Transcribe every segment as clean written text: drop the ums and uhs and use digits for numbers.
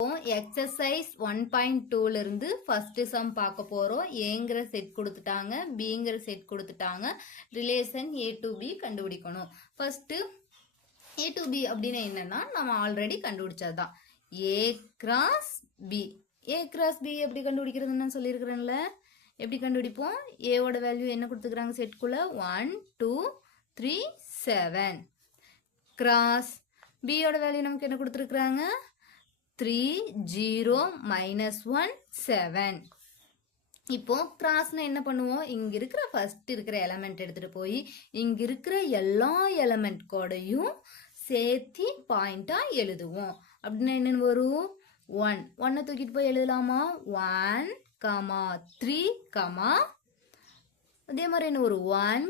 Exercise 1.2 இருந்து first sum பார்க்க போறோம். ஏங்கிற செட் கொடுத்துட்டாங்க, பிங்கிற செட் கொடுத்துட்டாங்க. ரிலேஷன் ஏ டு பி கண்டுபிடிக்கணும். ஃபர்ஸ்ட் ஏ டு பி அப்படின்னு என்னன்னா நம்ம ஆல்ரெடி கண்டுபிடிச்சதுதான். A cross B. A cross B எப்படி கண்டுபிடிக்கிறதுன்னு சொல்லியிருக்கிறேன்ல. எப்படி கண்டுபிடிப்போம்? ஏவோட வேல்யூ என்ன கொடுத்துக்கிறாங்க செட்குள்ள? 1 2 3 7 கிராஸ் பியோட வேல்யூ நமக்கு என்ன கொடுத்துருக்குறாங்க? 3 0 -1 7. இப்போ கிராஸ்னா என்ன பண்ணுவோம்? இங்க இருக்கிற ஃபர்ஸ்ட் இருக்கிற எலமெண்ட் எடுத்துட்டு போய் இங்க இருக்கிற எல்லா எலமெண்ட் கோடையும் சேர்த்து பாயிண்டா எழுதுவோம். அப்படின்னா என்னன்னு வரும்? 1 1 தூக்கிட்டு போய் எழுதலாமா? 1 3 அதே மாதிரி என்ன ஒரு 1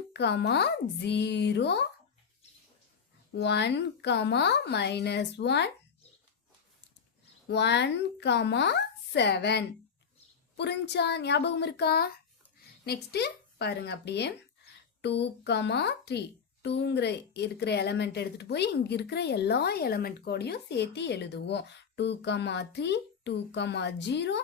0 1 -1 1 7. புரிஞ்சா? ஞாபகம் இருக்கா? நெக்ஸ்ட் பாருங்க அப்படியே 2 3 2ங்கிற இருக்கிற எலமெண்ட் எடுத்துட்டு போய் இங்க இருக்கிற எல்லா எலமெண்ட் கோடையும் சேர்த்து எழுதுவோம். 2 3 2 0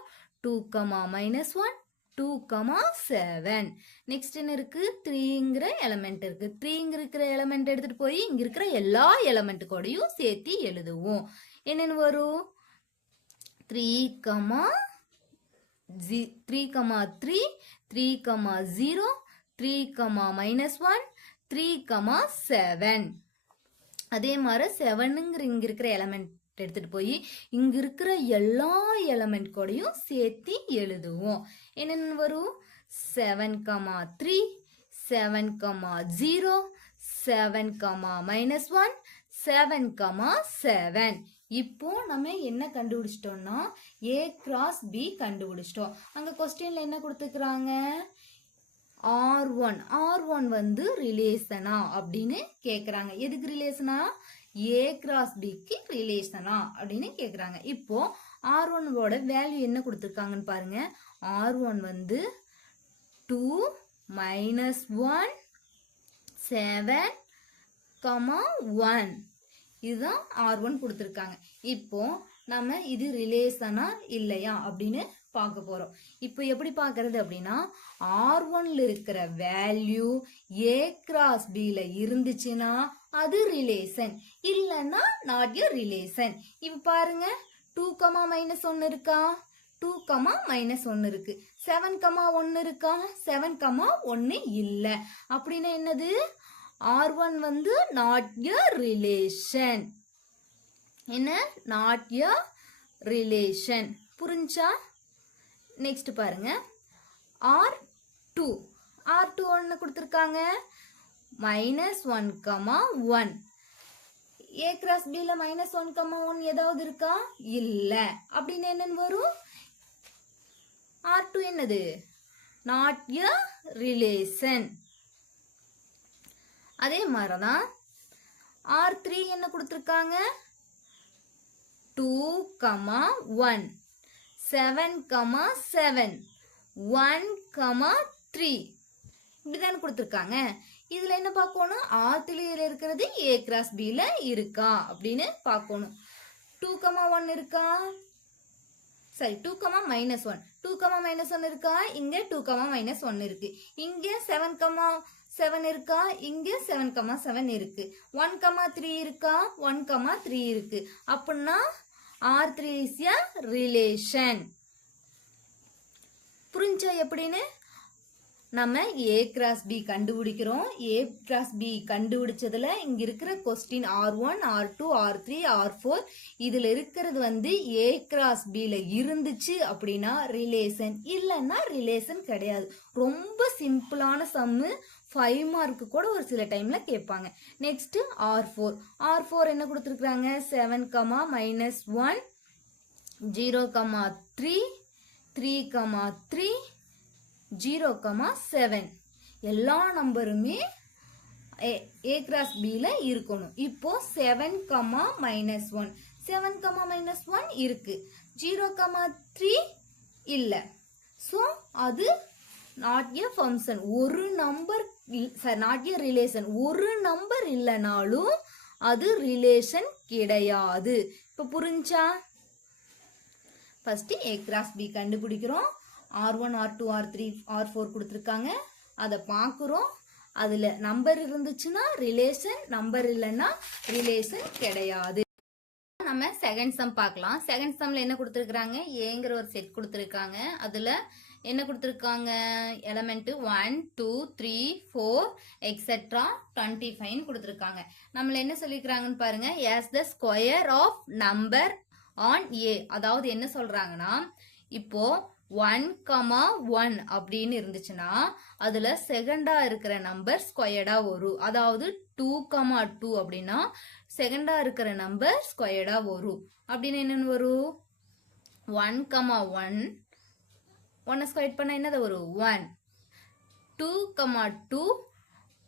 2 -1 2 7. நெக்ஸ்ட் என்ன இருக்கு? 3ங்கிற எலமெண்ட் இருக்கு. 3ங்கிற இருக்கிற எலமெண்ட் எடுத்துட்டு போய் இங்க இருக்கிற எல்லா எலமெண்ட் கோடையும் சேர்த்து எழுதுவோம். என்னன்னு வரும்? 3 3 3 3 0 3 -1 3 7. அதே மாதிரி 7ங்கிற இங்க இருக்கிற எலமெண்ட் எடுத்துட்டு போய் இங்க இருக்கிற எல்லா எலமெண்ட் கூடயும் சேர்த்து எழுதுவோம். என்னென்னு வரும்? 7 3 7 0 7 -1 7 7. இப்போ நம்ம என்ன கண்டுபிடிச்சிட்டோம்னா ஏ கிராஸ் பி கண்டுபிடிச்சிட்டோம். அங்க கொஸ்டின்ல என்ன கொடுத்துக்கிறாங்க? R1 வந்து ரிலேஷனா அப்படின்னு கேக்குறாங்க. எதுக்கு ரிலேஷனா? ஏ கிராஸ் பிக்கு ரிலேஷனா அப்படின்னு கேக்குறாங்க. இப்போ R1ஓட வேல்யூ என்ன கொடுத்துருக்காங்கன்னு பாருங்க. R1 வந்து 2 -1 7 1. இதுதான் R1 கொடுத்துருக்காங்க. இப்போ நம்ம இது ரிலேஷனா இல்லையா அப்படின்னு பார்க்க போறோம். இப்போ எப்படி பார்க்கறது அப்படின்னா R1ல இருக்கிற வேல்யூ ஏ கிராஸ் பில இருந்துச்சுன்னா அது ரிலேஷன், இல்லைன்னா நாட் எ ரிலேஷன். இப்ப பாருங்க 2 -1 இருக்கா? 2 -1 இருக்கு. 7 1 இருக்கா? 7 1 இல்ல. அப்படின்னா என்னது? R1 வந்து not a relation. என்ன? not a relation. புரிஞ்சா? நெக்ஸ்ட் பாருங்க R2 என்ன கொடுத்திருக்காங்க? -1 1. A cross B ல -1 1 ஏதாவது இருக்கா? இல்ல. அப்படின்னு என்னன்னு வரும்? R2 என்னது? not a relation. அதே மாதிரிதான் R3 என்ன கொடுத்திருக்காங்க? 2 1 7 7 1 3 இப்படிதான் கொடுத்திருக்காங்க. இதுல என்ன பார்க்கணும்? R3ல இருக்கிறது A கிராஸ் B ல இருக்கா அப்படின்னு பார்க்கணும். 2 1 இருக்கா? சரி 2 -1 2 -1 இருக்கா? இங்க 2 -1 இருக்கு. இங்க 7 7 இருக்கா? இங்க 7 7 இருக்கு. 1 3 இருக்கா? 1 3 இருக்கு. அப்படின்னா R3 is a relation. புரிஞ்சா எப்படின்னு? நம்ம A கிராஸ் B கண்டுபிடிக்கிறோம். A கிராஸ் B கண்டுபிடிச்சதுல இங்க இருக்கிற question R1 R2 R3 R4 இதுல இருக்கிறது வந்து A கிராஸ் B ல இருந்துச்சு அப்படின்னா ரிலேஷன், இல்லைன்னா ரிலேஷன் கிடையாது. ரொம்ப சிம்பிளான சம்மு. 5 மார்க்கு கூட ஒரு சில டைம்ல கேட்பாங்க. நெக்ஸ்ட் R4 என்ன கொடுத்துருக்காங்க? 7 -1 0 3 3 3 0 7. எல்லா நம்பருமே A கிராஸ் B ல இருக்கணும். இப்போ 7 -1 7 -1 இருக்கு. 0 3 இல்ல. சோ அது not a function. ஒரு நம்பர் not a relation. ஒரு நம்பர் இல்லனாலும் அது ரிலேஷன் கிடையாது. இப்ப புரிஞ்சா? ஃபர்ஸ்ட் A cross B கண்டுபிடிக்கிறோம். R1 R2 R3 R4 கொடுத்துருக்காங்க. அதை பார்க்குறோம். அதில் நம்பர் இருந்துச்சுன்னா ரிலேஷன், நம்பர் இல்லைன்னா ரிலேஷன் கிடையாது. நம்ம செகண்ட் சம் பார்க்கலாம். செகண்ட் சம்ல என்ன கொடுத்துருக்காங்க? ஏங்கிற ஒரு செட் கொடுத்துருக்காங்க. அதில் என்ன கொடுத்துருக்காங்க? எலமெண்ட் 1 2 3 4 எக்ஸெட்ரா 25 கொடுத்துருக்காங்க. நம்மள என்ன சொல்லிக்கிறாங்கன்னு பாருங்க. as the square of number on A, அதாவது என்ன சொல்றாங்கன்னா, இப்போ 1,1 அப்படின்னு இருந்துச்சுன்னா அதுல செகண்டா இருக்கிற நம்பர் ஸ்கொயர்டா வரும். அதாவது 2,2 அப்படின்னா செகண்டா இருக்கிற நம்பர் ஸ்கொயர்டா வரும். அப்படின்னு என்னன்னு வரும்? 1,1 1 ஸ்கொயர் பண்ணா என்னது வரும்? 1. 2,2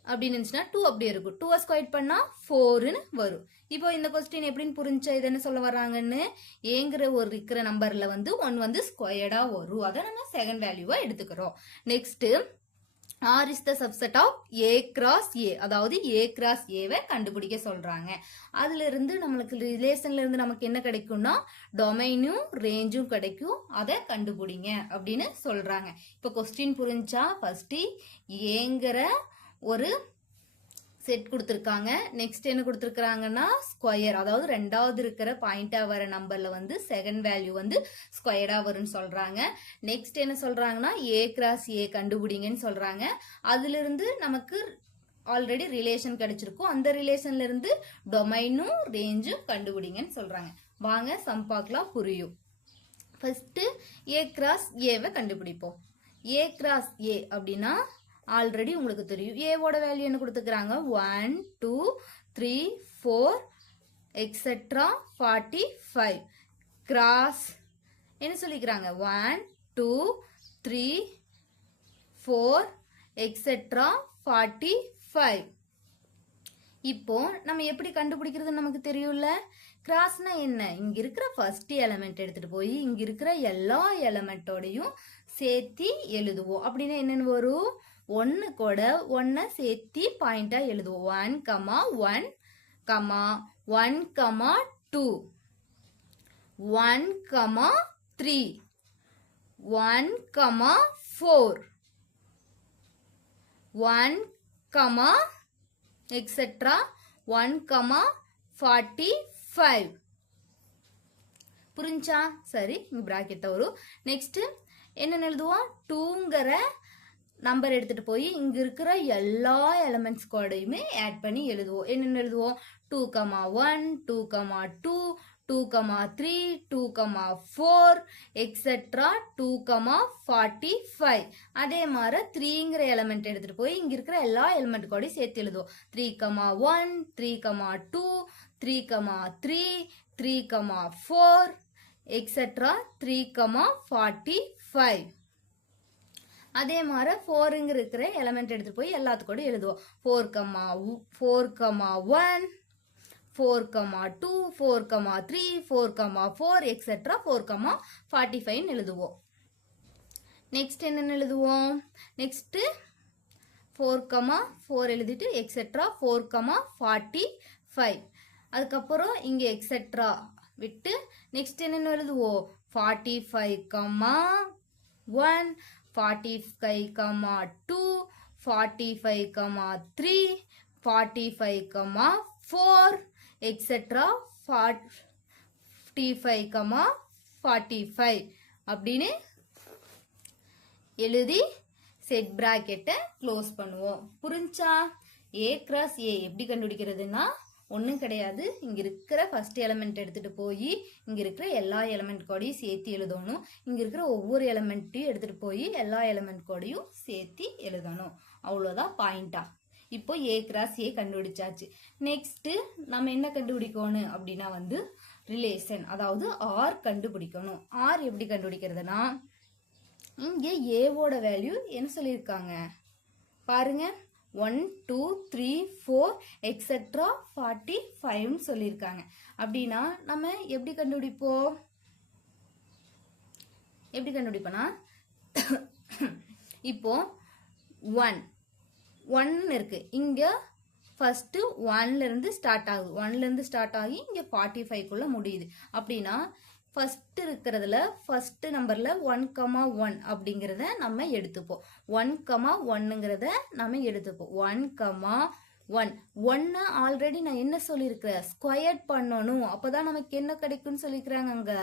அப்படின்னு இருந்துச்சுன்னா 2 அப்படியே இருக்கும். 2 ஸ்கொயர் பண்ணா 4ன்னு வரும். இப்போ இந்த கொஸ்டின் எப்படின்னு புரிஞ்சா இது என்ன சொல்ல வர்றாங்கன்னு, ஏங்கிற ஒரு இருக்கிற நம்பர்ல வந்து 1 வந்து ஸ்கொயர்டா வரும். அதை நம்ம செகண்ட் வேல்யூவா எடுத்துக்கிறோம். Next R is the subset of A cross A, அதாவது A cross Aவை கண்டுபிடிக்க சொல்றாங்க. அதுல இருந்து நம்மளுக்கு ரிலேஷன்ல இருந்து நமக்கு என்ன கிடைக்கும்னா டொமைனும் ரேஞ்சும் கிடைக்கும். அதை கண்டுபிடிங்க அப்படின்னு சொல்றாங்க. இப்போ கொஸ்டின் புரிஞ்சா ஃபர்ஸ்ட் ஏங்கிற ஒரு செட் கொடுத்துருக்காங்க. நெக்ஸ்ட் என்ன கொடுத்துருக்காங்கன்னா ஸ்கொயர், அதாவது ரெண்டாவது இருக்கிற பாயிண்டா வர நம்பர்ல வந்து செகண்ட் வேல்யூ வந்து ஸ்கொயரா வரும்னு சொல்றாங்க. நெக்ஸ்ட் என்ன சொல்றாங்கன்னா A cross A கண்டுபிடிங்கன்னு சொல்றாங்க. அதுல இருந்து நமக்கு ஆல்ரெடி ரிலேஷன் கிடைச்சிருக்கும். அந்த ரிலேஷன்ல இருந்து டொமைனும் ரேஞ்சும் கண்டுபிடிங்கன்னு சொல்றாங்க. வாங்க சம் பார்க்கலாம், புரியும். ஃபர்ஸ்ட் A cross Aவை கண்டுபிடிப்போம். A cross A அப்படின்னா ஆல்ரெடி உங்களுக்கு தெரியும். ஏவோட வேல்யூ என்ன கொடுத்துக்கிறாங்க? 1 2 3 4 எக்ஸெட்ரா 45. கிராஸ் என்ன சொல்லிக்கிறாங்க? 1 2 3 4 எக்ஸெட்ரா 45. இப்போ நம்ம எப்படி கண்டுபிடிக்கிறது நமக்கு தெரியும்ல. கிராஸ்னா என்ன? இங்க இருக்கிற ஃபர்ஸ்ட் எலிமெண்ட் எடுத்துட்டு போய் இங்க இருக்கிற எல்லா எலிமெண்டோடையும் சேர்த்தி எழுதுவோம். அப்படின்னா என்னன்னு வரும்? 1 கூட 1 சேர்த்தி பாயிண்டா எழுதுவோம். 1,1, 1,2, 1,3, 1,4, 1, எக்ஸெட்ரா 1,45. புரிஞ்சா? சரி, இங்க பிராக்கெட் வரும். நெக்ஸ்ட் என்ன எழுதுவோம்? 2ங்கிற நம்பர் எடுத்துட்டு போய் இங்க இருக்கிற எல்லா எலிமெண்ட்ஸ் கூடயுமே ஆட் பண்ணி எழுதுவோம். என்னென்ன எழுதுவோம்? 2,1, 2,2, 2,3, 2,4 எக்ஸெட்ரா 2,45. அதே மாதிரி 3ங்கிற எலிமெண்ட் எடுத்துட்டு போய் இங்க இருக்கிற எல்லா எலிமெண்ட் கூடயும் சேர்த்து எழுதுவோம். 3,1, 3,2, 3,3, 3,4 எக்ஸெட்ரா 3,45. அதே மாதிரி 4ங்க இருக்கிற எலிமெண்ட் எடுத்துட்டு போய் எல்லாத்துக்கூட எழுதுவோம். 4,1, 4,2, 4,3, 4,4 எக்ஸெட்ரா 4,45 எழுதுவோம். நெக்ஸ்ட் என்னென்ன எழுதுவோம்? நெக்ஸ்ட் 4,4 எழுதிட்டு எக்ஸெட்ரா 4,45. அதுக்கப்புறம் இங்க எக்ஸெட்ரா விட்டு நெக்ஸ்ட் என்னென்ன எழுதுவோம்? 45,1, 45,2, 45,3, 45,4 எக்ஸெட்ரா 45,45 அப்படின்னு எழுதி செட் பிராக்கெட்டை க்ளோஸ் பண்ணுவோம். புரிஞ்சா? A cross A எப்படி கண்டுபிடிக்கிறதுனா ஒன்றும் கிடையாது. இங்க இருக்கிற ஃபர்ஸ்ட் எலிமெண்ட் எடுத்துட்டு போய் இங்க இருக்கிற எல்லா எலிமெண்ட் கோடையும் சேர்த்து எழுதணும். இங்க இருக்கிற ஒவ்வொரு எலிமெண்ட்டையும் எடுத்துட்டு போய் எல்லா எலிமெண்ட் கோடையும் சேர்த்து எழுதணும். அவ்வளோதான் பாயிண்டா. இப்போ A cross A கண்டுபிடிச்சாச்சு. நெக்ஸ்ட் நம்ம என்ன கண்டுபிடிக்கணும் அப்படின்னா வந்து ரிலேஷன், அதாவது R கண்டுபிடிக்கணும். R எப்படி கண்டுபிடிக்கிறதுனா இங்க ஏவோட வேல்யூ என்ன சொல்லியிருக்காங்க பாருங்க. 1 2 3 4 எக்ஸெட்ரா 45 சொல்லியிருக்காங்க. அப்படின்னா நம்ம எப்படி கண்டுபிடிப்போம்? எப்படி கண்டுபிடிப்போம்னா இப்போ 1 இருக்கு. இங்க ஃபர்ஸ்ட் 1ல இருந்து ஸ்டார்ட் ஆகுது. 1ல இருந்து ஸ்டார்ட் ஆகி இங்க 45 குள்ள முடியுது. அப்படின்னா ஃபர்ஸ்ட் இருக்கிறதுல ஃபர்ஸ்ட் நம்பர்ல 1,1 அப்படிங்கிறத நம்ம எடுத்துப்போம். 1,1ங்கிறத நம்ம எடுத்துப்போம். 1,1 1 ஆல்ரெடி நான் என்ன சொல்லியிருக்கிறேன், ஸ்கொயர் பண்ணணும், அப்பதான் நமக்கு என்ன கிடைக்கும்னு சொல்லிக்கிறாங்க. அங்க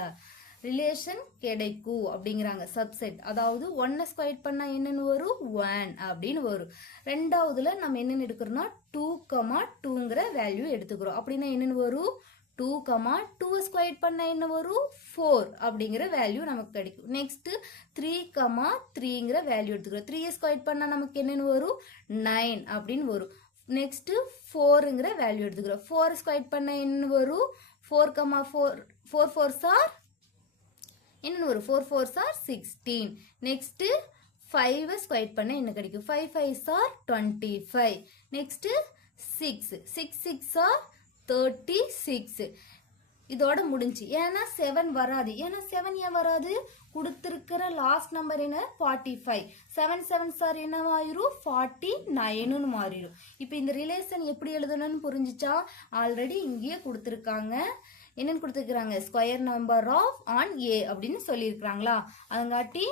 ரிலேஷன் கிடைக்கும் அப்படிங்கிறாங்க. சப்செட், அதாவது 1 ஸ்கொயர் பண்ணா என்னன்னு வரும், 1 அப்படின்னு வரும். ரெண்டாவதுல நம்ம என்னன்னு எடுக்கிறோம்னா 2,2ங்கிற வேல்யூ எடுத்துக்கிறோம். அப்படின்னா என்னன்னு வரும், 2, 2 ஸ்கொயர் பண்ணா என்ன வரும், 4 அப்படிங்கிற வேல்யூ நமக்கு கிடைக்கும். நெக்ஸ்ட் 3,3ங்கிற வேல்யூ எடுத்துக்கிறோம். 3 ஸ்கொயர் பண்ணா நமக்கு என்னன்னு வரும், 9 அப்படின்னு வரும். நெக்ஸ்ட் 4ங்கிற வேல்யூ எடுத்துக்கிறோம். 4 ஸ்கொயர் பண்ணா என்ன வரும், 4,4 4 4s are என்னன்னு வரும், 4 4s are 16. நெக்ஸ்ட் 5 ஸ்கொயர் பண்ண என்ன கிடைக்கும், 5 5s are 25. Next 6 6 6 are 36. இதோட முடிஞ்சு. ஏன்னா 7 வராது. ஏன்னா 7 ஏன் வராது, கொடுத்திருக்கிற லாஸ்ட் நம்பர் என்ன, 45. 7 7s are என்னவாயிரும், 49ன்னு மாறிடும். இப்போ இந்த ரிலேஷன் எப்படி எழுதணும்னு புரிஞ்சுச்சா, ஆல்ரெடி இங்கேயே கொடுத்துருக்காங்க. என்னன்னு கொடுத்துருக்காங்க, square number of on a அப்படின்னு சொல்லியிருக்கிறாங்களா. அதங்காட்டி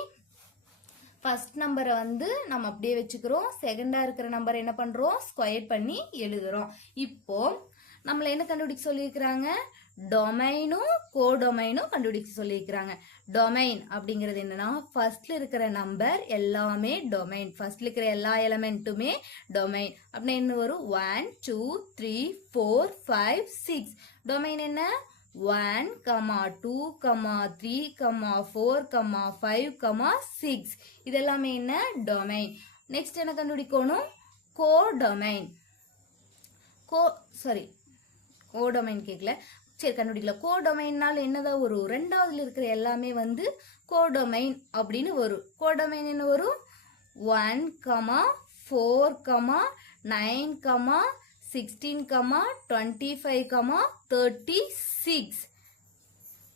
ஃபர்ஸ்ட் நம்பரை வந்து நம்ம அப்படியே வச்சுக்கிறோம். செகண்டா இருக்கிற நம்பர் என்ன பண்றோம், ஸ்கொயர் பண்ணி எழுதுறோம். இப்போ நம்மள என்ன கண்டுபிடிக்க சொல்லியிருக்கிறாங்க, டொமைனும் கோடொமைனும் கண்டுபிடிக்க சொல்லியிருக்கிறாங்க. டொமைன் அப்படிங்கிறது என்னன்னா, ஃபர்ஸ்ட்ல இருக்கிற நம்பர் எல்லாமே டொமைன். ஃபர்ஸ்ட்ல இருக்கிற எல்லா எலமெண்ட்டுமே டொமைன். அப்படின்னா என்ன வரும், 1 2 3 4 5 6. டொமைன் என்ன, 1, 2, 3, 4, 5, 6. இதெல்லாமே என்ன, டொமைன். நெக்ஸ்ட் என்ன கண்டுபிடிக்கணும், கோடொமைன். கோடொமைன் கேட்கல, சரி கண்டுபிடிக்கல. கோடொமைன்னால என்னதான் வரும், ரெண்டாவதுல இருக்கிற எல்லாமே வந்து கோடொமைன் அப்படின்னு வரும். கோடொமைன் என்ன வரும், 1, 4, 9, 16, 25, 36.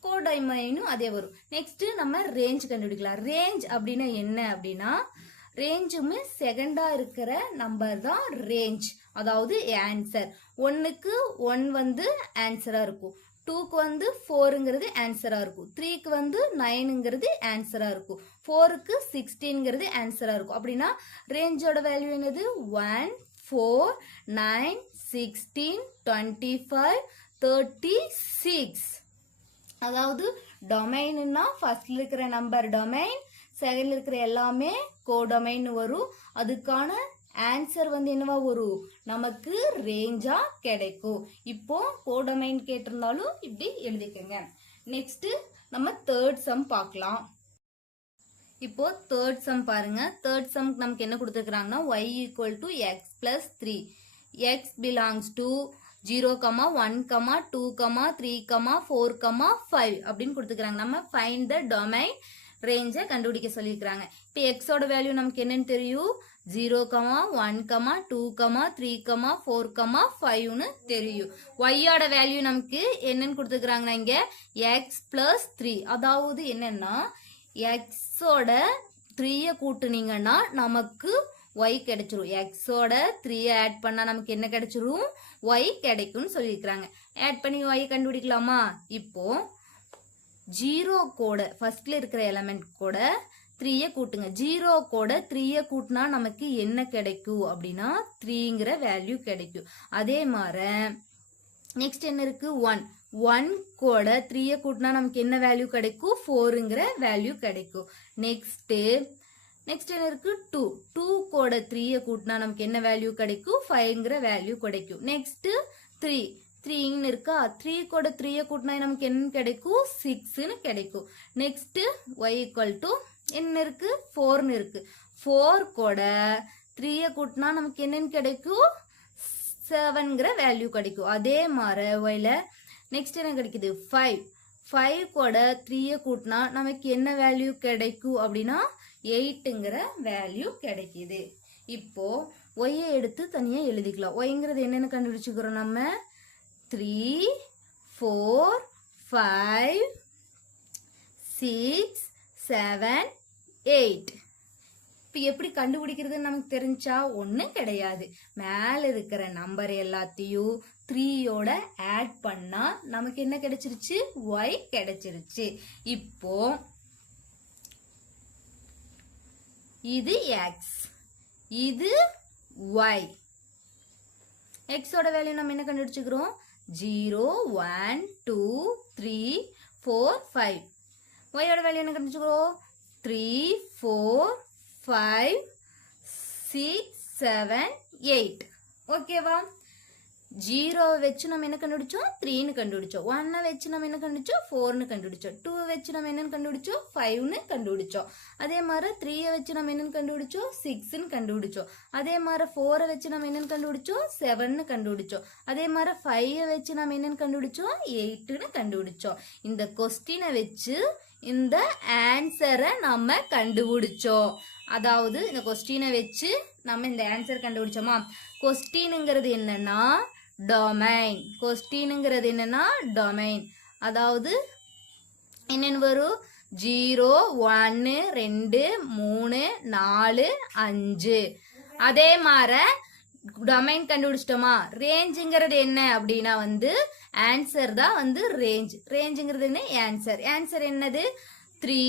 கோடொமைனும் அதே வரும். நெக்ஸ்ட் நம்ம ரேஞ்ச் கண்டுபிடிக்கலாம். ரேஞ்ச் அப்படின்னா என்ன அப்படின்னா, ரேஞ்சுமே செகண்டா இருக்கிற நம்பர் தான் ரேஞ்ச், அதாவது ஆன்சர். 1க்கு 1 வந்து ஆன்சரா இருக்கும், 2க்கு வந்து 4ங்கிறது ஆன்சரா இருக்கும், 3க்கு வந்து 9ங்கிறது ஆன்சரா இருக்கும், 4க்கு 16ங்கிறது ஆன்சரா இருக்கும். அப்படின்னா ரேஞ்சோட வேல்யூ என்னது, 1 4 9 16 25 36. அதாவது டொமைன்னா ஃபர்ஸ்ட்ல இருக்கிற நம்பர் டொமைன், செகண்ட்ல இருக்கிற எல்லாமே கோடொமைன் வரும். அதுக்கான ஆன்சர் வந்து என்னவா வரும், நமக்கு ரேஞ்சா கிடைக்கும். இப்போ கோடொமைன் கேட்டிருந்தாலும் இப்படி எழுதிக்கங்க. நெக்ஸ்ட் நம்ம தேர்ட் சம் பார்க்கலாம். இப்போ தேர்ட் சம் பாருங்க. தேர்ட் சம் நமக்கு என்ன கொடுத்துருக்காங்கன்னா, y = x + 3, x belongs to 0, 1, 2, 3, 4, 5 அப்படின்னு கொடுத்துருக்காங்க. நம்ம ஃபைண்ட் த டொமைன், ரேஞ்சை கண்டுபிடிக்க சொல்லியிருக்கிறாங்க. இப்போ எக்ஸோட வேல்யூ நமக்கு என்னன்னு தெரியும், 0, 1, 2, 3, 4, 5ன்னு தெரியும். ஒய்யோட வேல்யூ நமக்கு என்னன்னு கொடுத்துருக்காங்கன்னா இங்க x + 3. அதாவது என்னன்னா, எக்ஸோட 3 கூட்டுனீங்கன்னா நமக்கு y கிடைச்சிரும். எக்ஸோட 3 ஆட் பண்ணா நமக்கு என்ன கிடைச்சிரும், y கிடைக்கும்னு சொல்லியிருக்கிறாங்க. ஆட் பண்ணி y கண்டுபிடிக்கலாமா. இப்போ 0 கூட ஃபர்ஸ்ட்ல இருக்கிற எலமெண்ட் கூட 3 கூட்டுங்க. 0 கூட 3 கூட்டினா நமக்கு என்ன கிடைக்கும் அப்படின்னா 3ங்கிற வேல்யூ கிடைக்கும். அதே மாதிரி நெக்ஸ்ட் என்ன இருக்கு, 1 கூட 3 கூட்டினா நமக்கு என்ன வேல்யூ கிடைக்கும், 4ங்கிற வேல்யூ கிடைக்கும். நெக்ஸ்ட் என்ன இருக்கு, 2 கூட 3 கூட்டினா நமக்கு என்ன வேல்யூ கிடைக்கும், 5ங்கிற வேல்யூ கிடைக்கும். நெக்ஸ்ட் 3 இருக்கா, 3 கூட 3 கூட்டினா நமக்கு என்ன கிடைக்கும், 6ன்னு கிடைக்கும். நெக்ஸ்ட் y = என்ன இருக்கு, 4ன்னு இருக்கு. 4 கூட 3 கூட்டினா நமக்கு என்னன்னு கிடைக்கும், 7ங்கிற வேல்யூ கிடைக்கும். அதே மாதிரி yல நெக்ஸ்ட் என்ன கிடைக்குது, 5 கூட 3 கூட்டினா நமக்கு என்ன வேல்யூ கிடைக்கும் அப்படின்னா 8ங்கிற வேல்யூ கிடைக்குது. இப்போ y எடுத்து தனியா எழுதிக்கலாம். yங்கிறது என்னன்னு கண்டுபிடிச்சுக்கிறோம் நம்ம, 3 4 5 6 7 8. இப்போ எப்படி கண்டுபிடிக்கிறதுன்னு நமக்கு தெரிஞ்சா ஒன்றும் கிடையாது. மேலே இருக்கிற நம்பர் எல்லாத்தையும் 3யோட ஆட் பண்ணா நமக்கு என்ன கிடைச்சிருச்சு y கிடைச்சிருச்சு. இப்போ இது x, இது y. x ஓட வேல்யூ நம்ம என்ன கண்டுபிடிச்சுக்கிறோம் 0 1 2 3 4 5. y ஓட வேல்யூ என்ன கண்டுபிடிச்சுக்கிறோம் 3 4 5 6 7 8. ஓகேவா? 0 வச்சு நம்ம என்ன கண்டுபிடிச்சோம் 3ன்னு கண்டுபிடிச்சோம். 1 வச்சு நம்ம என்ன கண்டுபிடிச்சோம் 4ன்னு கண்டுபிடிச்சோம். 2 வச்சு நம்ம என்னன்னு கண்டுபிடிச்சோம் 5ன்னு கண்டுபிடிச்சோம். அதே மாதிரி 3 வச்சு நம்ம என்னன்னு கண்டுபிடிச்சோம் 6ன்னு கண்டுபிடிச்சோம். அதே மாதிரி 4 வச்சு நம்ம என்னன்னு கண்டுபிடிச்சோம் 7ன்னு கண்டுபிடிச்சோம். அதே மாதிரி 5 வச்சு நம்ம என்னன்னு கண்டுபிடிச்சோம் 8ன்னு கண்டுபிடிச்சோம். இந்த கொஸ்டினை வச்சு இந்த ஆன்சரை நம்ம கண்டுபிடிச்சோம். அதாவது இந்த கொஸ்டினை வச்சு நம்ம இந்த ஆன்சர் கண்டுபிடிச்சோமா. கொஸ்டினுங்கிறது என்னன்னா டொமைன். கொஸ்டினுங்கிறது என்னன்னா டொமைன். அதாவது என்னென்னு வரும் 0 1 2 3 4 5. அதே மாதிரி டொமைன் கண்டுபிடிச்சிட்டோமா. ரேஞ்சுங்கிறது என்ன அப்படின்னா வந்து ஆன்சர் தான் வந்து ரேஞ்ச். ரேஞ்சுங்கிறது என்ன ஆன்சர். ஆன்சர் என்னது 3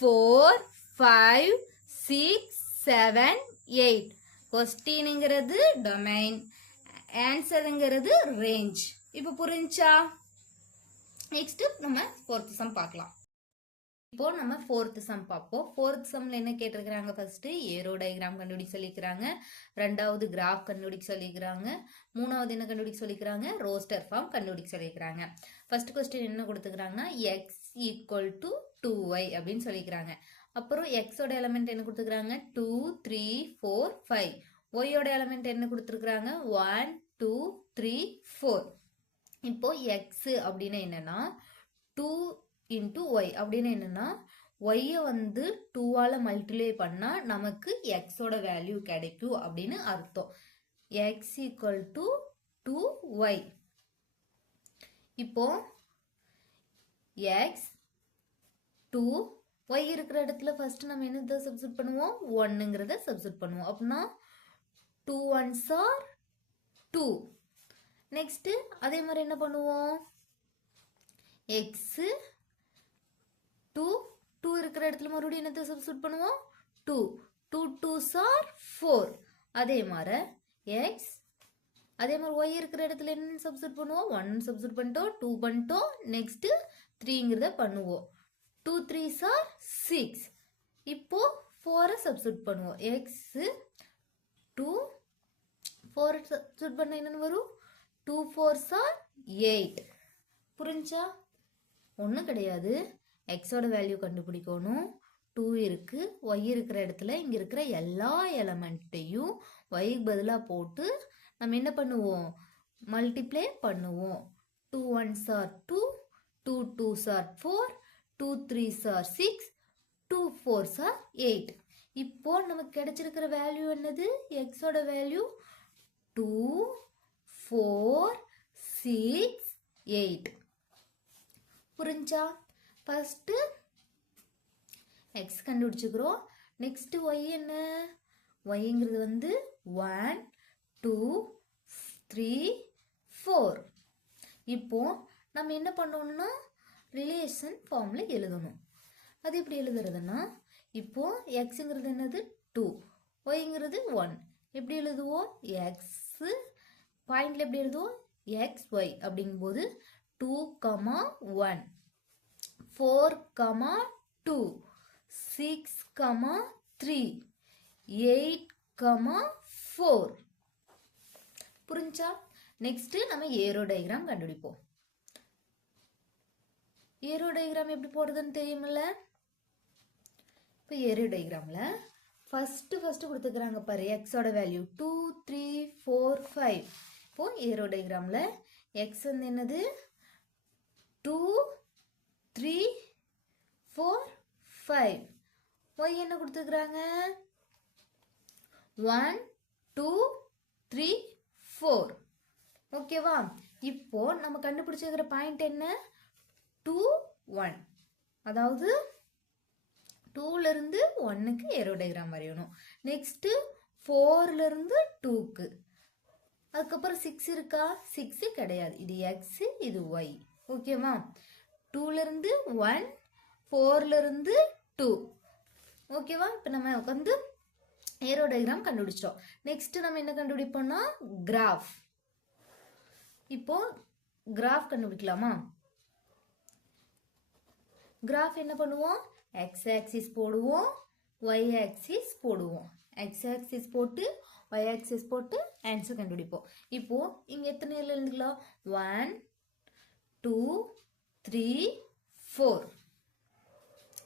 4 5 6 7 8. கொஸ்டினுங்கிறது டொமைன், ஆன்சருங்கிறது ரேஞ்ச். இப்போ புரிஞ்சா? நெக்ஸ்ட் நம்ம 4th சம் பார்க்கலாம். இப்போ நம்ம 4th சம் பார்ப்போம். 4th சம்ல என்ன கேட்டிருக்கிறாங்க ஃபர்ஸ்ட் ஏரோ டயக்ராம் கண்டுபிடிக்க சொல்லிக்கிறாங்க. ரெண்டாவது கிராஃப் கண்டுபிடிக்க சொல்லிக்கிறாங்க. மூணாவது என்ன கண்டுபிடிக்க சொல்லிக்கிறாங்க ரோஸ்டர் ஃபார்ம் கண்டுபிடிக்க சொல்லிக்கிறாங்க. ஃபர்ஸ்ட் கொஸ்டின் என்ன கொடுத்துக்கிறாங்கன்னா x = 2y அப்படின்னு சொல்லிக்கிறாங்க. அப்புறம் x ஓட எலிமெண்ட் என்ன கொடுத்துக்கிறாங்க 2 3 4 5. y ஓட எலிமெண்ட் என்ன கொடுத்துருக்காங்க 1 2 3 4. இப்போ x அப்படின்னா என்னன்னா 2 × y அப்படின்னு என்னன்னா y வந்து 2ஆல மல்டிப்ளை பண்ணா நமக்கு x ஓட வேல்யூ கிடைக்கும் அப்படின்னு அர்த்தம். x = 2y. இப்போ x 2 y இருக்கிற இடத்துல ஃபர்ஸ்ட் நம்ம என்னதை சப்ஸ்டிட்யூட் பண்ணுவோம் 1ங்கிறத சப்ஸ்டிட்யூட் பண்ணுவோம். அப்படின்னா 2 1s are 2. நெக்ஸ்ட் அதே மாதிரி என்ன பண்ணுவோம் x 2 இருக்கிற இடத்துல மறுபடியும் என்னத்தை சப்ஸ்டிட்யூட் பண்ணுவோம் 2 2 2s are 4. அதே மாதிரி x அதே மாதிரி y இருக்கிற இடத்துல என்ன சப்ஸ்டிட்யூட் பண்ணுவோம் 1 சப்ஸ்டிட்யூட் பண்ணிட்டோம் 2 பண்ணிட்டோம். நெக்ஸ்ட் 3ங்கிறத பண்ணுவோம் 2 3s are 6. இப்போ 4 சப்ஸ்டிட்யூட் பண்ணுவோம் x 2 4 சப்ஸ்டிட்யூட் பண்ண என்னன்னு வரும் 2 4s are 8. புரிஞ்சா? ஒன்றும் கிடையாது. x ஓட வேல்யூ கண்டுபிடிக்கணும். 2 இருக்கு, y இருக்கிற இடத்துல இங்க இருக்கிற எல்லா எலமெண்ட்டையும் y பதிலாக போட்டு நம்ம என்ன பண்ணுவோம் மல்டிப்ளை பண்ணுவோம். 2 1s are 2 2 2s are 4 2 3s are 6 2 4s are 8. இப்போ நமக்கு கிடைச்சிருக்கிற வேல்யூ என்னது x ஓட வேல்யூ 2 4 6 8. புரிஞ்சா? First x கண்டுபிடிச்சுக்கிறோம். நெக்ஸ்ட் y என்ன yங்கிறது வந்து 1 2 3 4. இப்போ நம்ம என்ன பண்ணணும்னா ரிலேஷன் ஃபார்ம்ல எழுதணும். அது எப்படி எழுதுறதுன்னா இப்போ xங்கிறது என்னது 2 yங்கிறது 1. எப்படி எழுதுவோம் x பாயிண்ட்ல எப்படி எழுதுவோம் xy அப்படிங்கும்போது 2 1 4 2 6 3 8 4. புரிஞ்சா? நெக்ஸ்ட் நம்ம ஏரோ டயக்ராம் கண்டுபிடிப்போம். ஏரோ டயக்ராம் எப்படி போடுறதுன்னு தெரியுமில்ல? இப்போ ஏரோ டயக்ராம்ல ஃபர்ஸ்ட் கொடுத்துக்கிறாங்க பாரு x ஓட வேல்யூ 2 3 4 5. இப்போ ஏரோ டயக்ராம்ல x வந்து என்னது 2 3 4 5. y என்ன கொடுத்துக்கிறாங்க 1 2 3 4. ஓகேவா? இப்போ நம்ம கண்டுபிடிச்சிருக்கிற பாயிண்ட் என்ன 2 1. அதாவது 2ல இருந்து 1க்கு ஏரோ டயக்ராம் வரையணும். நெக்ஸ்ட் 4ல இருந்து 2க்கு அதுக்கப்புறம் 6 இருக்கா? 6 கிடையாது. இது எக்ஸ், இது ஒய். ஓகேவா? 2ல இருந்து 1, 4ல இருந்து 2. ஓகேவா? இப்போ நம்ம வந்து ஏரோ டயக்ராம் கண்டுபிடிச்சிட்டோம். நெக்ஸ்ட் நம்ம என்ன கண்டுபிடிப்போம்னா கிராஃப். இப்போ கிராஃப் கண்டுபிடிக்கலாமா? கிராஃப் என்ன பண்ணுவோம்? எக்ஸ் ஆக்சிஸ் போடுவோம், ஒய் ஆக்சிஸ் போடுவோம். எக்ஸ் ஆக்சிஸ் போட்டு ஒய் ஆக்சிஸ் போட்டு ஆன்சர் கண்டுபிடிப்போம். இப்போ இங்க எத்தனை எழுதுக்கலாம்? 1 2 3 4.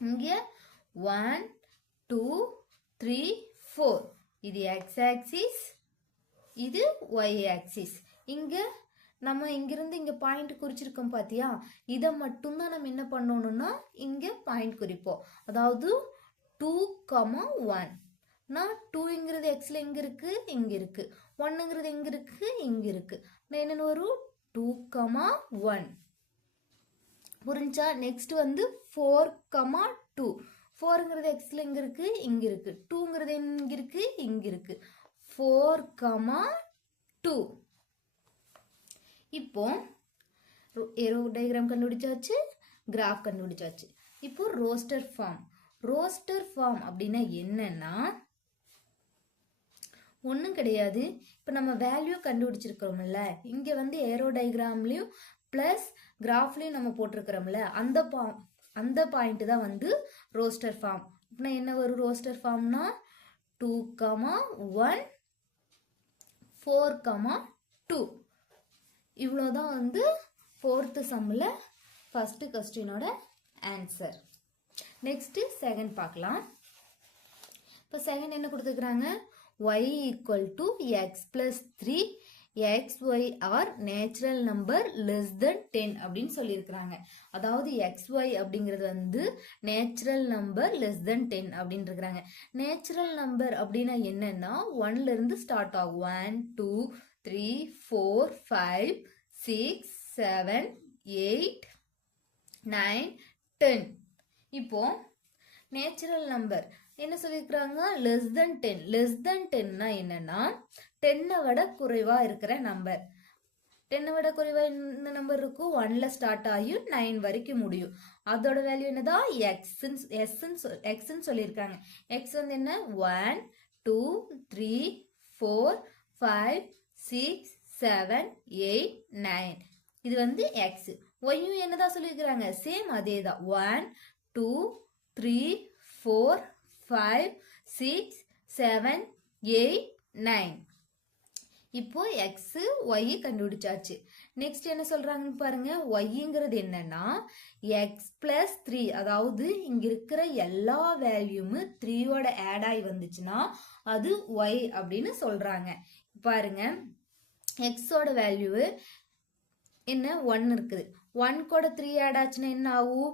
இங்க 1 2 3 4. இது எக்ஸ் ஆக்சிஸ், இது ஒய் ஆக்சிஸ். இங்க நம்ம இங்கிருந்து இங்க பாயிண்ட் குறிச்சிருக்கோம் பாத்தியா? இதை மட்டும்தான் நம்ம என்ன பண்ணணும்னா இங்க பாயிண்ட் குறிப்போம். அதாவது 2,1. நான் 2ங்கிறது எக்ஸ்ல எங்க இருக்கு? இங்க இருக்கு. 1ங்கிறது எங்க இருக்கு? இங்க இருக்கு. என்னன்னு வரும்? 2,1. புரிஞ்சா? நெக்ஸ்ட் வந்து 4,2. 4ங்கிறது எக்ஸ்ல எங்க இருக்கு? இங்க இருக்கு. 2ங்கிறது எங்க இருக்கு? இங்க இருக்கு. 4,2. இப்போ ஏரோ டயக்ராம் கண்டுபிடிச்சாச்சு, கிராஃப் கண்டுபிடிச்சாச்சு. இப்போ ரோஸ்டர் ஃபார்ம். ரோஸ்டர் ஃபார்ம் அப்படின்னா என்னன்னா ஒன்றும் கிடையாது. இப்போ நம்ம வேல்யூ கண்டுபிடிச்சிருக்கிறோம்ல, இங்கே வந்து ஏரோ டயக்ராம்லையும் ப்ளஸ் கிராஃப்லையும் நம்ம போட்டிருக்கிறோம்ல, அந்த பாயிண்ட் தான் வந்து ரோஸ்டர் ஃபார்ம். அப்படின்னா என்ன வரும்? ரோஸ்டர் ஃபார்ம்னா 2,1 4,2. இவ்வளோதான் வந்து 4th சம்மில் ஃபர்ஸ்ட் கொஸ்டினோட ஆன்சர். நெக்ஸ்ட் செகண்ட் பார்க்கலாம். இப்போ செகண்ட் என்ன கொடுத்துருக்குறாங்க? y equal to x plus 3 xy are natural number less than 10 அப்படின்னு சொல்லியிருக்கிறாங்க. அதாவது xy அப்படிங்கிறது வந்து நேச்சுரல் நம்பர் லெஸ் தென் 10 அப்படின்னு இருக்கிறாங்க. நேச்சுரல் நம்பர் அப்படின்னா என்னன்னா 1ல இருந்து ஸ்டார்ட் ஆகும். 1 2 3 4 5 6 7 8 9 10. இப்போ நேச்சுரல் நம்பர் என்ன சொல்லியிருக்கிறாங்க? Less than 10. லெஸ் தென் 10னா என்னன்னா 10 விட குறைவா இருக்கிற நம்பர். 10 விட குறைவா என்ன நம்பர் இருக்கும்? 1ல ஸ்டார்ட் ஆகி 9 வரைக்கும் முடியும். அதோட வேல்யூ என்னதான்? எக்ஸ்ன்னு சொல்லியிருக்காங்க. எக்ஸ் வந்து என்ன? 1 2 3 4 5 6 7 8 9. இது வந்து எக்ஸ். ஒய்யும் என்னதான் சொல்லியிருக்கிறாங்க? சேம் அதே தான். 1 2 3 4 5 6 7 8 9. இப்போ எக்ஸ் ஒய் கண்டுபிடிச்சாச்சு. நெக்ஸ்ட் என்ன சொல்றாங்க பாருங்க. ஒய்ங்கிறது என்னன்னா எக்ஸ் பிளஸ் 3. அதாவது இங்க இருக்கிற எல்லா வேல்யூமும் 3யோட ஆட் ஆகி வந்துச்சுன்னா அது ஒய் அப்படின்னு சொல்றாங்க. பாருங்க, எக்ஸோட வேல்யூ என்ன? 1 இருக்குது. 1 கூட 3 ஆட் ஆச்சுன்னா என்ன ஆகும்?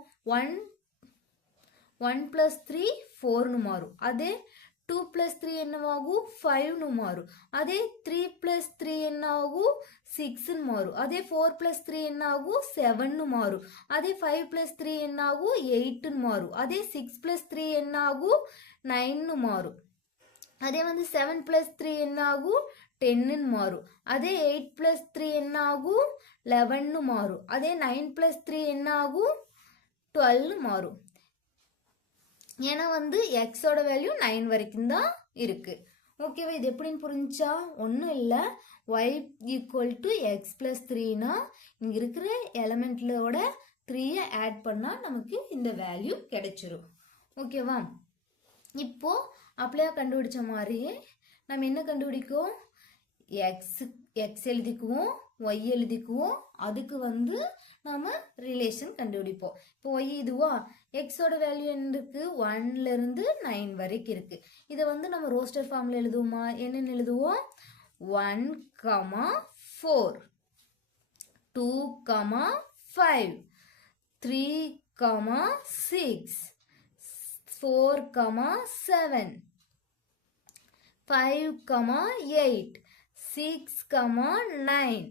1 plus 3 4னு மாறும். அதே 2 plus 3 என்னவாகும்? 5னு மாறும். அதே 3 plus 3 என்னாகும்? 6னு மாறும். அதே 4 plus 3 என்னாகும்? 7னு மாறும். அதே 5 plus 3 என்னாகும்? 8னு மாறும். அதே 6 plus 3 என்னாகும்? 9னு மாறும். அதே வந்து 7 plus 3 என்னாகும்? 10னு மாறும். அதே 8 plus 3 என்னாகும்? 11னு மாறும். அதே 9 plus 3 என்னாகும்? 12னு மாறும். ஏன்னா வந்து எக்ஸோட வேல்யூ 9 வரைக்கும் தான் இருக்கு. ஓகேவா? இது எப்படின்னு புரிஞ்சா? ஒன்றும் இல்லை. y equal to X plus 3னா இங்கே இருக்கிற எலமெண்ட்லோட 3யை ஆட் பண்ணால் நமக்கு இந்த வேல்யூ கிடைச்சிரும். ஓகேவா? இப்போ அப்படியே கண்டுபிடிச்ச மாதிரியே நம்ம என்ன கண்டுபிடிக்கும்? எக்ஸ் எழுதிக்குவோம், ஒய் எழுதிக்குவோம். அதுக்கு வந்து நம்ம ரிலேஷன் கண்டுபிடிப்போம். இப்போ ஒய் இதுவா? எக்ஸோட வேல்யூ என்ன இருக்கு? 1ல இருந்து 9 வரைக்கும் இருக்கு. இதை வந்து நம்ம ரோஸ்டர் ஃபார்ம்ல எழுதுவோமா? என்னன்னு எழுதுவோம்? 1, 4 2, 5 3, 6 4, 7 5, 8 6, 9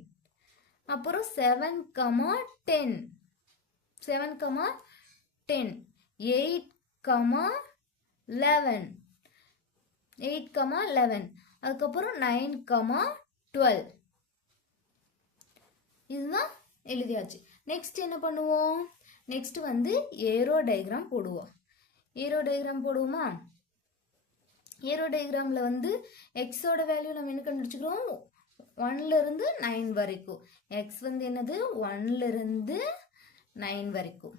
அப்புறம் 7, 10 7, 10 8, 11 8, 11 அதுக்கப்புறம் 9, 12 இதுதான் எழுதியாச்சு. நெக்ஸ்ட் என்ன பண்ணுவோம்? நெக்ஸ்ட் வந்து ஏரோ டயக்ராம் போடுவோம். ஏரோ டயக்ராம் போடுவோமா? ஏரோ டயக்ராம்ல வந்து எக்ஸோட வேல்யூ நம்ம என்ன கண்டுபிடிச்சிக்கிறோம்? 1ல இருந்து 9 வரைக்கும். எக்ஸ் வந்து என்னது? 1ல இருந்து 9 வரைக்கும்.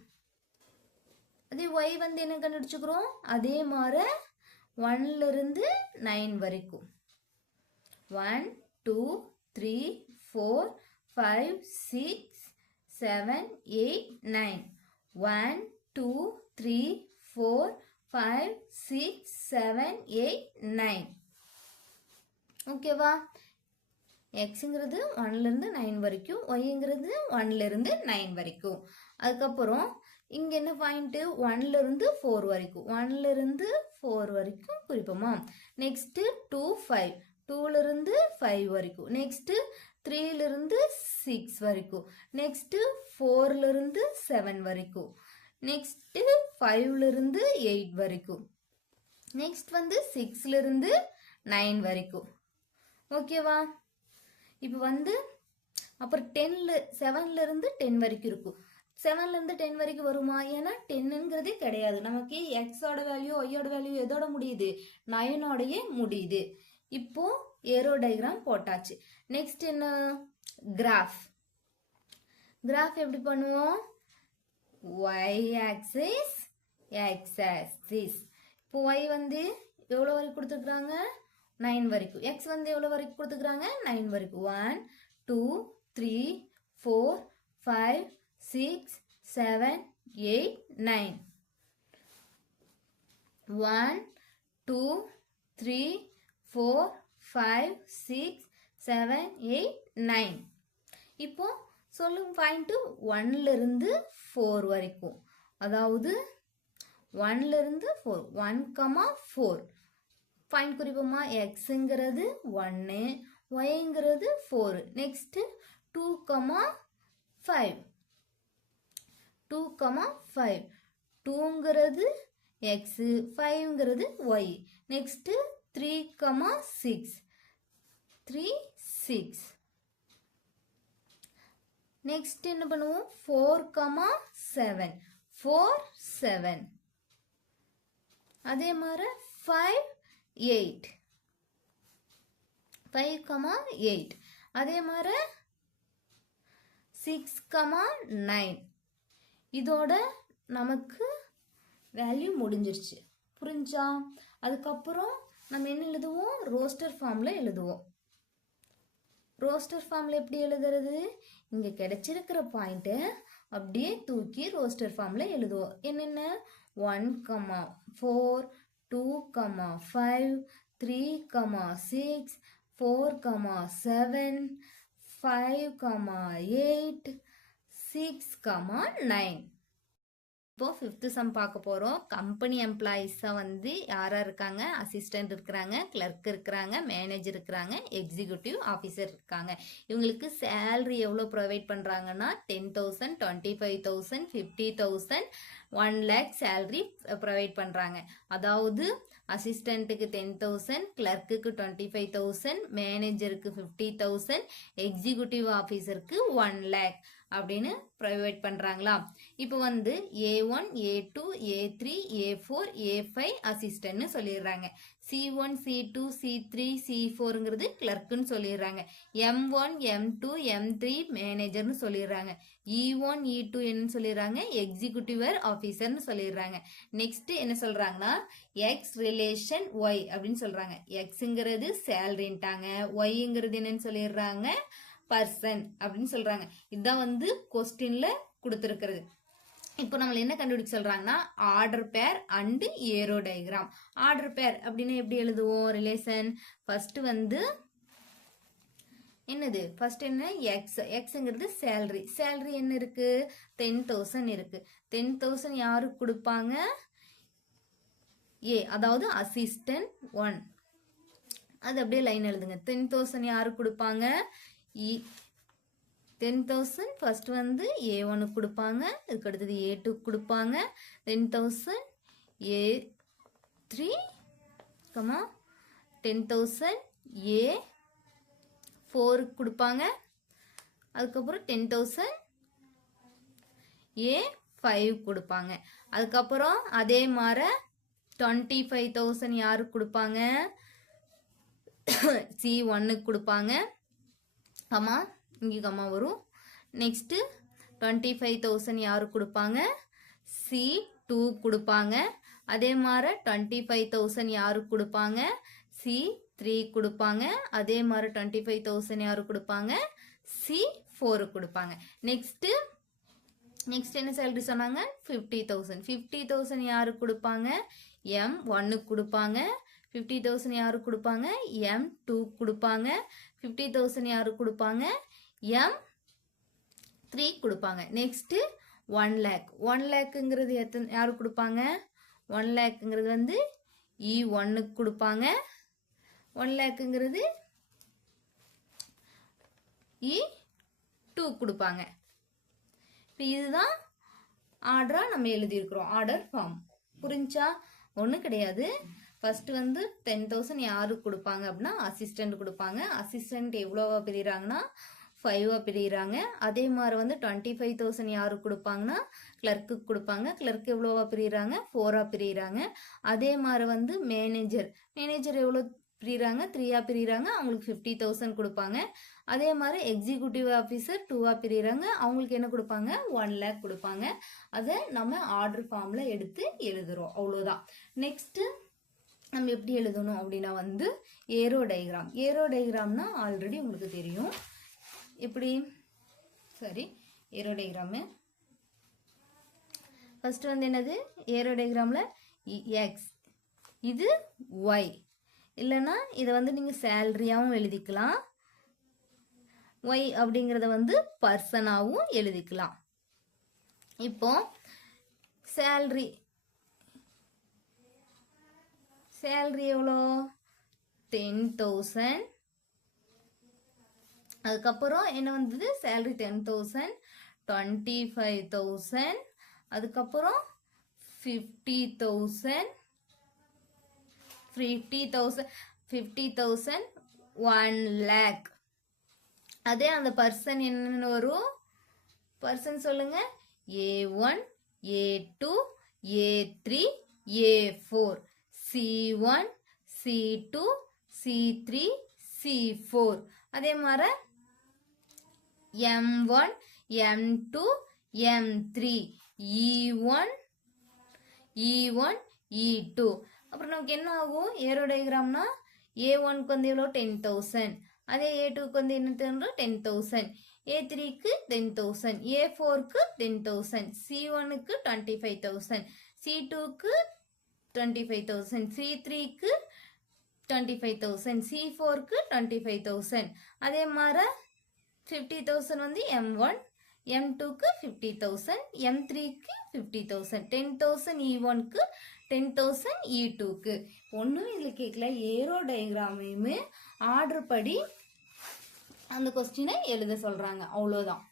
அதே ஒய் வந்து என்ன கண்டுபிடிச்சிக்கிறோம்? அதே மாதிரி 1ல இருந்து 9 வரைக்கும். 1 2 3 4 5 6 7 8 9. 1 2 3 4 5 6 7 8 9. ஓகேவா? எக்ஸுங்கிறது 1ல இருந்து 9 வரைக்கும், ஒய்ங்கிறது 1ல இருந்து 9 வரைக்கும். அதுக்கப்புறம் இங்க என்ன பாயிண்ட்? 1ல இருந்து 4 வரைக்கும். 1ல இருந்து 4 வரைக்கும் குறிப்போமா? நெக்ஸ்ட் 2 5. 2ல இருந்து 5 வரைக்கும். நெக்ஸ்ட் 3ல இருந்து 6 வரைக்கும். நெக்ஸ்ட் 4ல இருந்து 7 வரைக்கும். நெக்ஸ்ட் 5ல இருந்து 8 வரைக்கும். நெக்ஸ்ட் வந்து 6ல இருந்து 9 வரைக்கும். ஓகேவா? இப்போ வந்து அப்புறம் 7ல இருந்து 10 வரைக்கும் இருக்கும். 7ல இருந்து 10 வரைக்கும் வருமா? ஏன்னா 10ங்கிறதே கிடையாது. நமக்கு எக்ஸோட வேல்யூ ஒய்யோட வேல்யூ எதோட முடியுது? 9ஓடயே முடியுது. இப்போ ஏரோ டயக்ராம் போட்டாச்சு. நெக்ஸ்ட் என்ன? கிராஃப். கிராஃப் எப்படி பண்ணுவோம்? y axis x axis. இப்போ y வந்து எவ்வளவு வரைக்கும் கொடுத்துருக்காங்க? 9 வரைக்கும். x வந்து எவ்வளவு வரைக்கும் கொடுத்துருக்காங்க? 9 வரைக்கும். 1 2 3 4 5 6 7 8 9. 1 2 3 4 5 6 7 8 9. இப்போ சொல்லும் பாயிண்ட் 1ல இருந்து 4 வரைக்கும். அதாவது 1ல இருந்து 4. 1, 4. பாயிண்ட் குறிப்போமா? எக்ஸுங்கிறது 1, ஒய்ங்கிறது 4. நெக்ஸ்ட் 2, 5. 2, 5. 2ங்கிறது எக்ஸ், 5ங்கிறது ஒய். நெக்ஸ்ட் 3, 6. 3 6. நெக்ஸ்ட் என்ன பண்ணுவோம்? 4, 7. 4 7. அதே மாதிரி 5 8. 5, 8. அதே மாதிரி 6, 9. இதோட நமக்கு வேல்யூ முடிஞ்சிருச்சு. புரிஞ்சா? அதுக்கப்புறம் நம்ம என்ன எழுதுவோம்? ரோஸ்டர் ஃபார்ம்ல எழுதுவோம். ரோஸ்டர் ஃபார்ம்ல எப்படி எழுதுறது? இங்க கிடைச்சிருக்கிற பாயிண்ட்டை அப்படியே தூக்கி ரோஸ்டர் ஃபார்ம்ல எழுதுவோம். என்னென்ன? 1, 4 2, 5 3, 6 4, 7 5, 8 6, 9. இப்போ 5th சம் பார்க்க போறோம். கம்பெனி எம்ப்ளாயிஸா வந்து யாரா இருக்காங்க? அசிஸ்டன்ட் இருக்கிறாங்க, கிளர்க் இருக்கிறாங்க, மேனேஜர் இருக்கிறாங்க, எக்ஸிக்யூட்டிவ் ஆஃபீஸர் இருக்காங்க. இவங்களுக்கு சேலரி எவ்வளோ ப்ரொவைட் பண்றாங்கன்னா 10,000 25,000 50,000 1 lakh சேலரி ப்ரொவைட் பண்றாங்க. அதாவது அசிஸ்டண்ட்டுக்கு 10,000, கிளர்க்குக்கு 25,000, மேனேஜருக்கு 50,000, எக்ஸிக்யூட்டிவ் ஆஃபீஸருக்கு 1 lakh அப்படின்னு ப்ரொவைட் பண்றாங்களா? இப்போ வந்து A1 A2 A3 A4 A5 அசிஸ்டன்ட்னு சொல்லிடுறாங்க. C1 C2 C3 C4ங்கிறது கிளர்க்குன்னு சொல்லிடுறாங்க. M1 M2 M3 மேனேஜர்னு சொல்லிடுறாங்க. E1 E2 என்னன்னு சொல்லிடுறாங்க? எக்ஸிக்யூட்டிவ் ஆஃபீஸர்னு சொல்லிடுறாங்க. நெக்ஸ்ட் என்ன சொல்றாங்கன்னா எக்ஸ் ரிலேஷன் ஒய் அப்படின்னு சொல்றாங்க. எக்ஸுங்கிறது சேலரின்ட்டாங்க, ஒய்ங்கிறது என்னன்னு சொல்லிடுறாங்க? பர்சன் அப்படின்னு சொல்றாங்க. இதுதான் வந்து கொஸ்டின்ல கொடுத்துருக்கிறது. இப்போ நம்மள என்ன கண்டுபிடிக்க சொல்றாங்கன்னா ஆர்டர் பேர் அண்ட் ஏரோ டயக்ராம். ஆர்டர் பேர் அப்படின்னு எப்படி எழுதுவோம்? ரிலேஷன் ஃபர்ஸ்ட் வந்து என்னது? ஃபர்ஸ்ட் என்ன? எக்ஸ். எக்ஸ்ங்கிறது சேலரி. சேலரி என்ன இருக்கு? 10,000 இருக்கு. 10,000 யாருக்கு கொடுப்பாங்க? ஏ, அதாவது அசிஸ்டன்ட் 1. அது அப்படியே லைன் எழுதுங்க. 10,000 யாருக்கு கொடுப்பாங்க? 10,000 ஃபர்ஸ்ட் வந்து A1 கொடுப்பாங்க, இதுக்கு அடுத்தது A2 கொடுப்பாங்க, 10,000 A3, 10,000 A4 கொடுப்பாங்க, அதுக்கப்புறம் 10,000 A5 கொடுப்பாங்க. அதுக்கப்புறம் அதே மாதிரி 25,000 யாருக்கு கொடுப்பாங்க? C1க்கு கொடுப்பாங்க. கம்மா இங்கே கம்மா வரும். நெக்ஸ்ட்டு 25,000 யாருக்கு கொடுப்பாங்க? C2 கொடுப்பாங்க. அதே மாதிரி 25,000 யாருக்கு கொடுப்பாங்க? C3 கொடுப்பாங்க. அதே மாதிரி 25,000 யாருக்கு கொடுப்பாங்க? C4 கொடுப்பாங்க. நெக்ஸ்ட் என்ன சேலரி சொன்னாங்க? 50,000. 50,000 யாருக்கு கொடுப்பாங்க? M1 கொடுப்பாங்க. 50,000 யாருக்கு கொடுப்பாங்க? M2 கொடுப்பாங்க. 50,000 யாருக்கு கொடுப்பாங்க? M3 கொடுப்பாங்க. Next 1 lakh. 1 lakhங்கிறது யாருக்கு கொடுப்பாங்க? 1 lakhங்கிறது வந்து E1க்கு கொடுப்பாங்க. 1 lakhங்கிறது E2 கொடுப்பாங்க. இப்போ இதுதான் ஆர்டராக நம்ம எழுதியிருக்கிறோம். ஆர்டர் ஃபார்ம் புரிஞ்சா? ஒன்றும் கிடையாது. ஃபர்ஸ்ட் வந்து 10,000 யாருக்கு கொடுப்பாங்க அப்படின்னா அசிஸ்டன்ட் கொடுப்பாங்க. அசிஸ்டன்ட் எவ்வளோவா பிரிகிறாங்கன்னா 5 பிரிகிறாங்க. அதே மாதிரி வந்து 25,000 யாருக்கு கொடுப்பாங்கன்னா கிளர்க்கு கொடுப்பாங்க. கிளர்க் எவ்வளோவா பிரிகிறாங்க? 4 பிரிகிறாங்க. அதே மாதிரி வந்து மேனேஜர் எவ்வளோ பிரிகிறாங்க? 3 பிரிகிறாங்க. அவங்களுக்கு 50,000 கொடுப்பாங்க. அதே மாதிரி எக்ஸிக்யூட்டிவ் ஆஃபீஸர் 2 பிரிகிறாங்க. அவங்களுக்கு என்ன கொடுப்பாங்க? 1 lakh கொடுப்பாங்க. அதை நம்ம ஆர்டர் ஃபார்மில் எடுத்து எழுதுகிறோம். அவ்வளோதான். நெக்ஸ்ட்டு நம்ம எப்படி எழுதணும் அப்படின்னா வந்து ஏரோ டயக்ராம்னா ஆல்ரெடி உங்களுக்கு தெரியும். எப்படி? சரி, ஏரோ டயக்ராமு ஃபர்ஸ்ட் வந்து என்னது? ஏரோ டயக்ராமில் எக்ஸ், இது ஒய், இல்லைன்னா இதை வந்து நீங்கள் சேலரியாகவும் எழுதிக்கலாம். ஒய் அப்படிங்கிறத வந்து பர்சனாகவும் எழுதிக்கலாம். இப்போ சேலரி எவ்வளோ? 10,000. அதுக்கப்புறம் என்ன வந்தது? சேலரி 10,000, 25,000, அதுக்கப்புறம் 50,000, 1 lakh. அதே அந்த பர்சன் என்னன்னு வரும்? பர்சன் சொல்லுங்க. A1, A2, A3, A4, C1, C2, C3, C4. அதே மாதிரி M1, M2, M3, E1, E2. அப்புறம் நமக்கு என்ன ஆகும்? ஏரோ டயக்ராம்னா A1க்கு வந்து எவ்வளோ? 10,000. அதே A2க்கு வந்து என்ன 10,000. A3க்கு 10,000. A4க்கு 10,000. C1க்கு 25,000. C2க்கு 25,000. C3க்கு 25,000. C4க்கு 25,000. அதே மாதிரி 50,000 வந்து M1, M2க்கு 50,000, M3க்கு 50,000, 10,000 E1க்கு, 10,000 E2க்கு. ஒன்றும் இதில் கேட்கல. ஏரோ டயக்ராமையுமே ஆர்டர் படி அந்த கொஸ்டினை எழுத சொல்கிறாங்க. அவ்வளோதான்.